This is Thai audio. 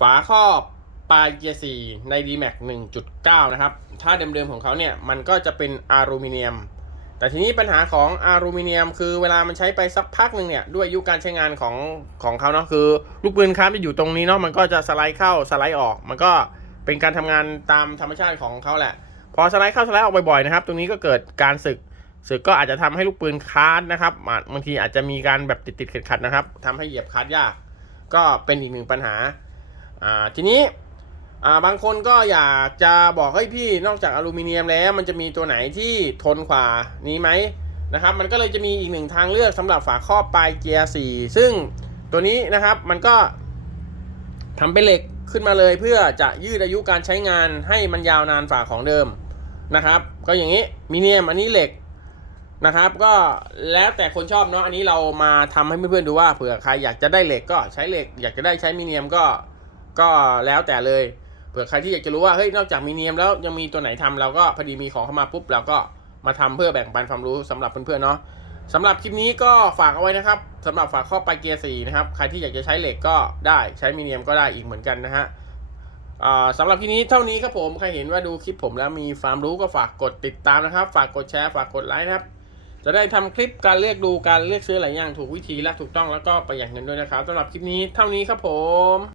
ฝาครอบปลายเกียร์4ใน d m a x 1.9 นะครับ ถ้าเดิมๆของเขาเนี่ย มันก็จะเป็นอลูมิเนียม แต่ทีนี้ปัญหาของอลูมิเนียม คือเวลามันใช้ไปสักพักหนึ่งเนี่ย ด้วยอายุการใช้งานของของเขาเนาะคือ ลูกปืนครับจะอยู่ตรงนี้เนาะมันก็จะสไลด์เข้าสไลด์ออก มันก็เป็นการทำงานตามธรรมชาติของเขาแหละ พอสไลด์เข้าสไลด์ออกบ่อยๆนะครับ ตรงนี้ก็เกิดการสึกสึกก็อาจจะทำให้ลูกปืนค้านนะครับบางทีอาจจะมีการแบบติดๆขัดๆนะครับทำให้เหยียบคัดยาก ก็เป็นอีกหนึ่งปัญหา อ่าทีนี้อ่าบางคนก็อยากจะบอกเฮ้ยพี่นอกจากอลูมิเนียมแล้ว มันจะมีตัวไหนที่ทนกว่านี้ไหมนะครับ มันก็เลยจะมีอีกหนึ่งทางเลือกสำหรับฝาครอบปลายเกียร์4ซึ่งตัวนี้นะครับมันก็ทำเป็นเหล็กขึ้นมาเลยเพื่อจะยืดอายุการใช้งานให้มันยาวนานฝาของเดิมนะครับ ก็อย่างนี้มีเนียมอันนี้เหล็กนะครับ ก็แล้วแต่คนชอบเนาะอันนี้เรามาทำให้เพื่อนๆดูว่าเผื่อใครอยากจะได้เหล็กก็ใช้เหล็ก อยากจะได้ใช้มีเนียมก็ ก็แล้วแต่เลยเผื่อใครที่อยากจะรู้ว่าเฮ้ยนอกจากมีเนียมแล้วยังมีตัวไหนทำเราก็พอดีมีของเข้ามาปุ๊บเราก็มาทำเพื่อแบ่งปันความรู้สำหรับเพื่อนๆเนาะสำหรับคลิปนี้ก็ฝากเอาไว้นะครับสำหรับฝากข้อปลายเกียร์สี่นะครับใครที่อยากจะใช้เหล็กก็ได้ใช้มีเนียมก็ได้อีกเหมือนกันนะฮะสำหรับคลิปนี้เท่านี้ครับผมใครเห็นว่าดูคลิปผมแล้วมีความรู้ก็ฝากกดติดตามนะครับ ฝากกดแชร์ฝากกดไลค์นะครับจะได้ทำคลิปการเลือกดูการเลือกซื้อหลายอย่างถูกวิธีและถูกต้องแล้วก็ประหยัดเงินด้วยนะครับสำหรับคลิปนี้เท่านี้ครับผม